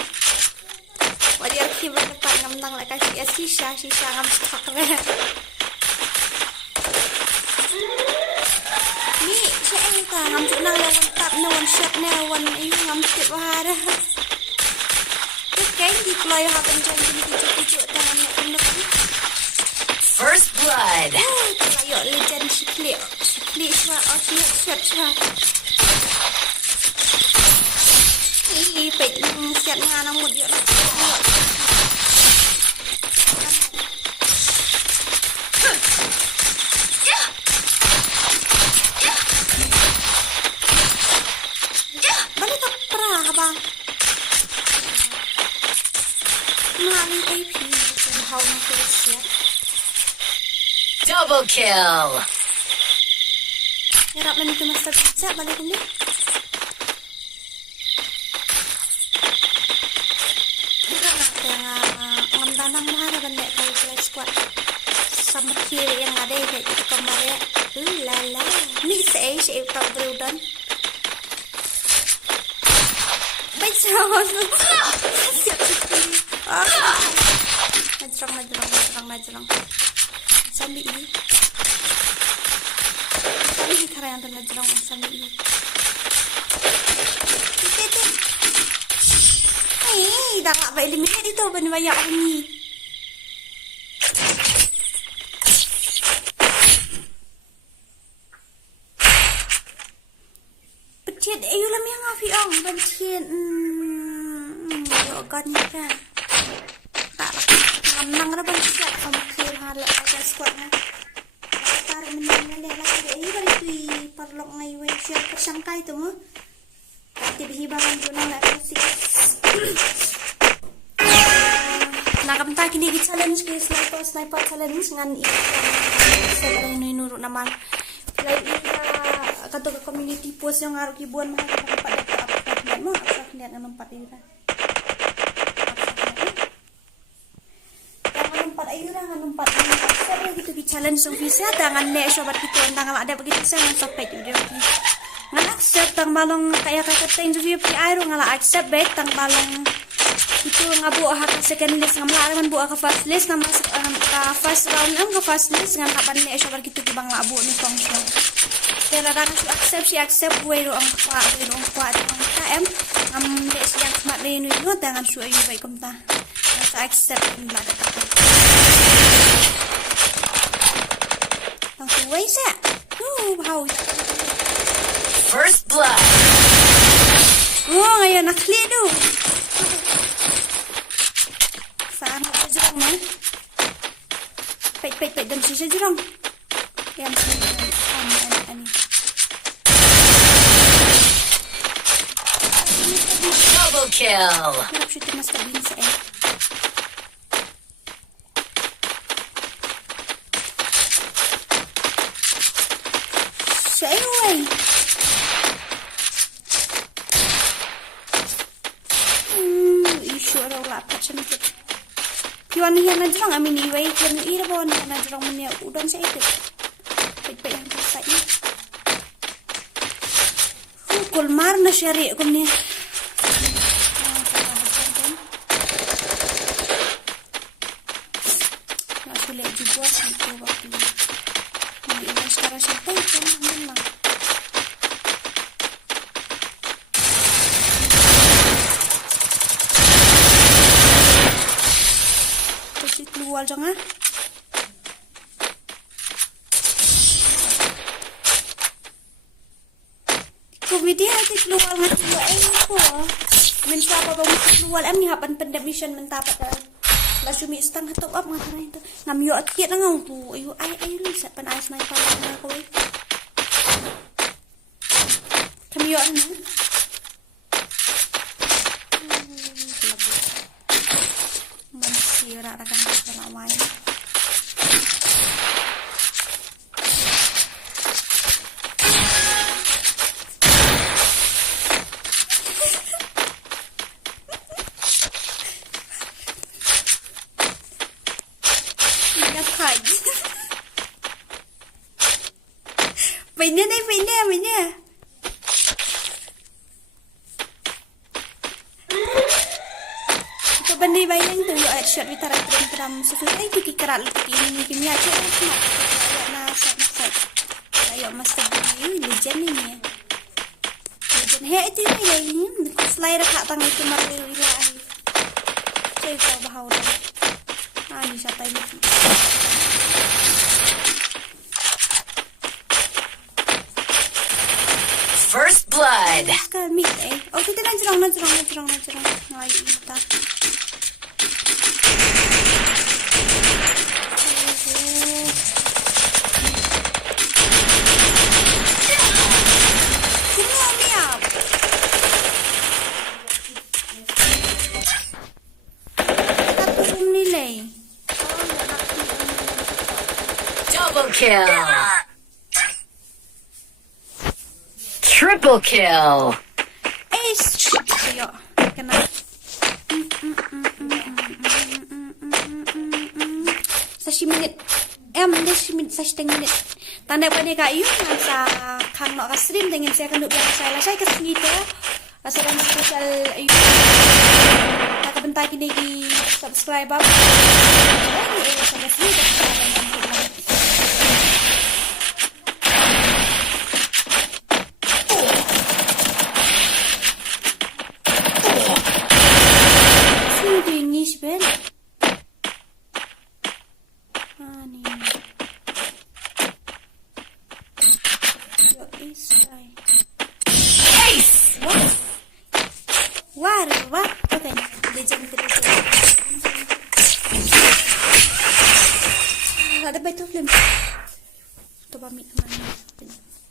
Wajar ki ba pa ngamnang la kay CS sisa ngam stok re. Ni siya ka ngam junang laban tap na one shot na one ngam tip wahara. Deploy happen cucuk tangan nak First blood. Ayo legend sikli swa siap. Ini pek siap ngana mud yo. Balik tak pernah abang. Mami AP how na siya. Double kill. Hirap man ito master pizza balik ko ni. Ngam tanang mahara banda kay Flash Squad. Sama kiri yang ada kayak itu kemarin. Lala. Ni saya tak berudan. Baik sahaja. Majrang. Sambil ini. Ini karya yang majrang sambil ini. Dah tak baik eliminate itu benar banyak ni. Pencet ayulah yang afiong pencet. Yo kan kan. Tak nang ra ban siap sama kir hala ada squad na. Taruh menang dia lagi dia ini balik tui parlok ngai we siap persangkai tu mo. Tapi hibangan guna nak kasih. Nakam ta kini di challenge ke sniper challenge ngan i. Saya ini nurut nama. Lain kata ke community post yang ngaruh kibuan mah tempat apa mo asal lihat tempat ini. Numpat saya gitu di challenge so visa tangan nek sobat kita tangan ada begitu saya ngan sampai video ni ngan accept tang balong kayak kakak teng video pi airo ngala accept bet tang balong itu ngabu hak second list ngamla man bu ka first list nama ka first round ka first list ngan kapan nek sobat kita di bang labu ni function kaya ra ka accept we ro ang kwa tang KM am nek siang smart le ni no tangan su ayu bai komta sa accept in la Where's that? Ooh, how? First blood. Oh, ngayon nakli do. Saan ako dyan mo? Pait, dan siya dyan. Yan, ani. Double kill. Harap siya ito mas tabihin sa Anyway, sure lah macam itu. Kiwan ni yang najrong amin iway kiwan ira bawa ni najrong menia udon saya itu. Baik yang pasai. Kulmar na syari kumnya. Aku lihat juga itu waktu. Ini sekarang sampai kan memang. Terus keluar jangan. Kemudian hati keluar hati dua aku. Mensiapa bawa keluar em ni hapan pendam mission mentapat la sumi stang top up ngata itu ngam yo atiet ngau tu ayu ai lu sa pan ai sniper na ko we kam yo na man sira ra kan ra wai Pinnya. Ito bandi bayang tu at shot bitara tram sesuai itu kikerat ini kimia cuma na set. Ayo master ini legend ini. Legend he itu ini slide kak tang itu marli ilahi. Saya tahu bahawa ini siapa ini. First blood. Kami oh kita najrong. Ngai kita. Double kill. Triple kill. Ace. Ayo, kena. Sashi minit. Sashi minit. Tanda pada kayu sa kang nok stream dengan saya akan duduk saya ke sini tu. Asaran spesial ayu. Tak bentar kini di subscribe up. Saya sini Ben. Ani. Yo Ace. What? Okay. Legend. film. To ba mi naman.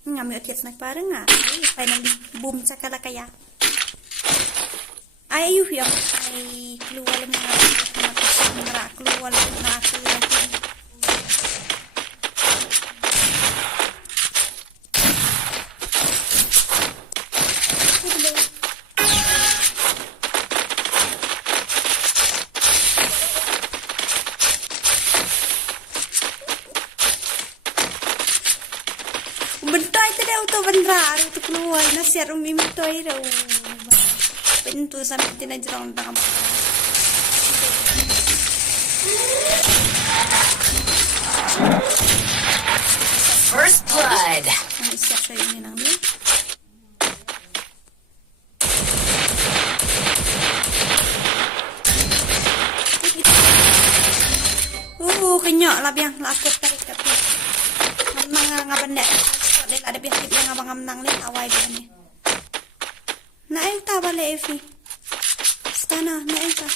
Nga mi otiet nagparang nga. Finally boom sakala kaya. Ay ayu yang ay keluar lang nga mara keluar na ako lagi. Bentoy tu dah auto bandar tu keluar na siar umimtoy raw. Pintu sampai tina jerong tang. First blood. Ang siar sa ini nang ni. Kenya lah biang lakot tarik tapi. Mga nga banda. Dahil ada pihak yang abang menang nih awal dia nih. Na ayo ta bale Efi. Stana na ayo ta.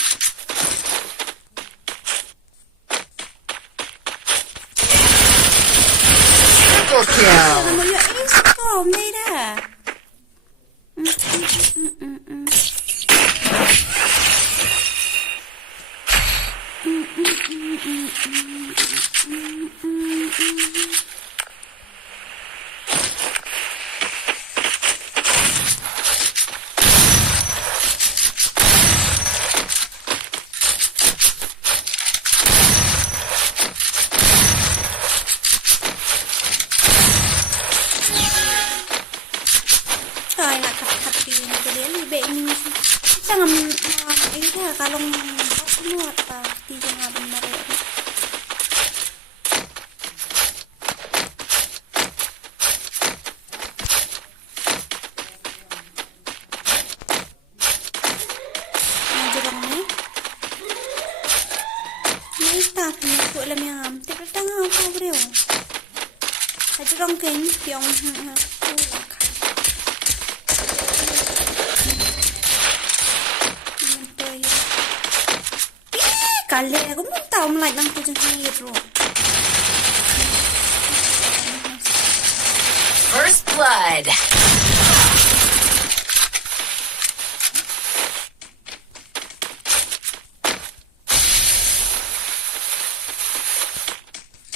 Triple kill. Ano yo is ko mira. Ay, nakakati na ko din. Ibe ini. Jangan ini dah kalong semua apa tiga ngaben mare. Stop ni ko alam yang tapi tengah apa bro. Aja dong ken piong kali aku mau tahu mulai nang tujuh hari bro. First blood.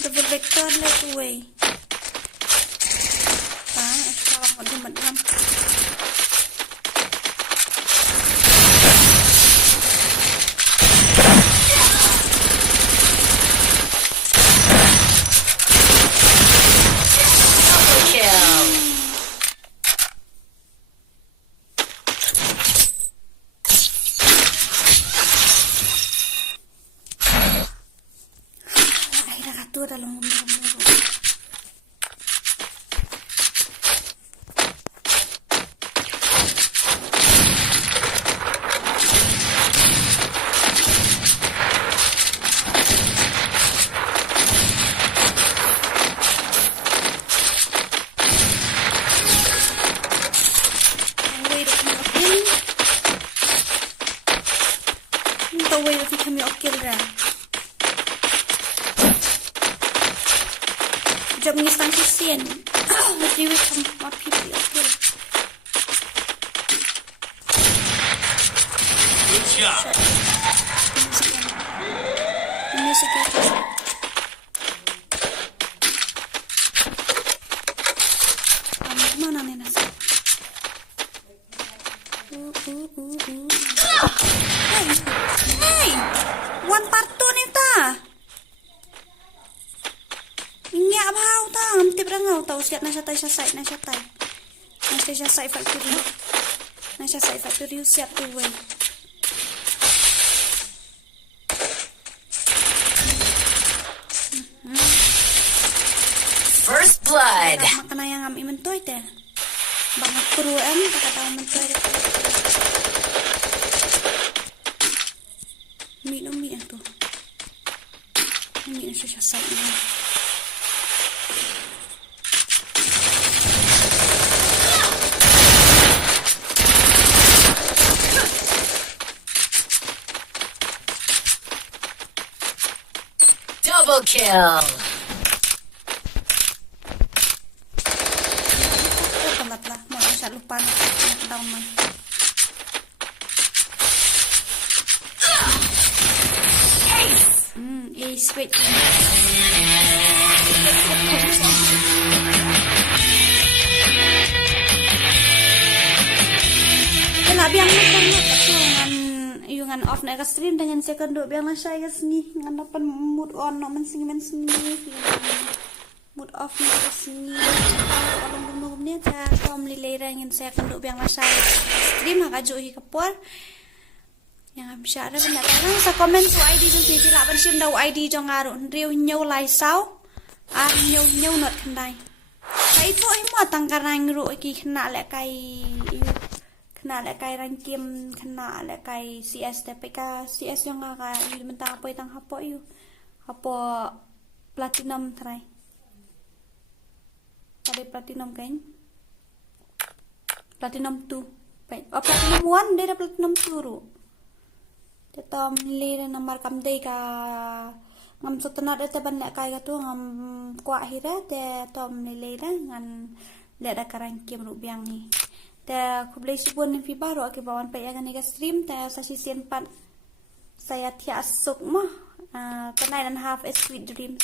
Double vector left away. Sekarang mau dimadam. Itu dalam umur-umur. The way that kami okil ra. Jom ngisang sisian. Jadi wikam mapipi okil. Good job. Music. Mana nih nasi? Hey, one part two nih ta. Ingat bau ta, amti berangau tahu siat nasa tay factory. Nasa tay factory siap tu way. First blood. Makan ayam kami mentoy teh. Banget peruan kata tahu mentoy. Minum tu. Ini susah saya. Double kill. depan down man. Ace wait. Kena biang makan ngan off na stream dengan second do biang na siya sini ngan dapat mood on no man sini mood off na sini kalau belum ni ta kom lilera ngin second do biang na siya stream ha kajo hi kapor yang bisa ada benda tarang sa comment su ID jong ti la ban sim daw ID jong aru riu nyau lai sao nyau not khandai kai tu ai mo tang karang ru ki khna le kena le kai rankim kena le kai CS TPK CS yang aga yu mentang apa itang hapo yu hapo platinum try pada platinum kan platinum 2 baik platinum 1 dia platinum 2 ru tetom le nomor kam dei ka ngam sotenat te ban le kai ka tu ngam kwa hira te tom le ngan le da karangkim ru biang ni ta kublai sibun ni baru ke bawan pa yang ni stream ta sa season 4 saya tia asuk mah kenai dan half a sweet dreams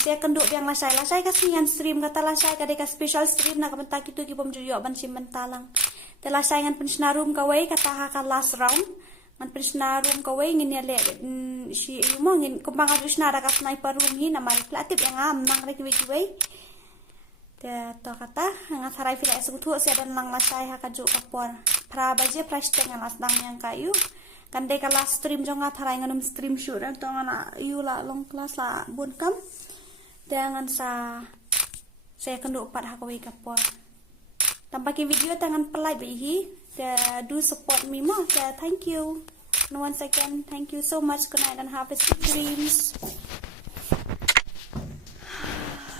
saya kenduk yang lasai kasihan stream kata lasai ka deka special stream na kamenta kitu ki bom juyo ban simban talang te lasai ngan pensnarum kawai kata ha last round ngan pensnarum kawai ngin le si mo ngin kumpang adusna ra ka sniper room hi na mari platip yang am nang rek wei to kata nga sarai fila esuk thu se dan lang lasai ha kaju kapor pra baje price tag nga las dang yang kayu kan de kala stream jong nga tharai nganum stream shoot dan to ngana yu la long class la bun kam jangan sa saya kendu pat ha kawi kapor tampaki video tangan pelai bihi do support me more thank you once again thank you so much good night and have a sweet dreams.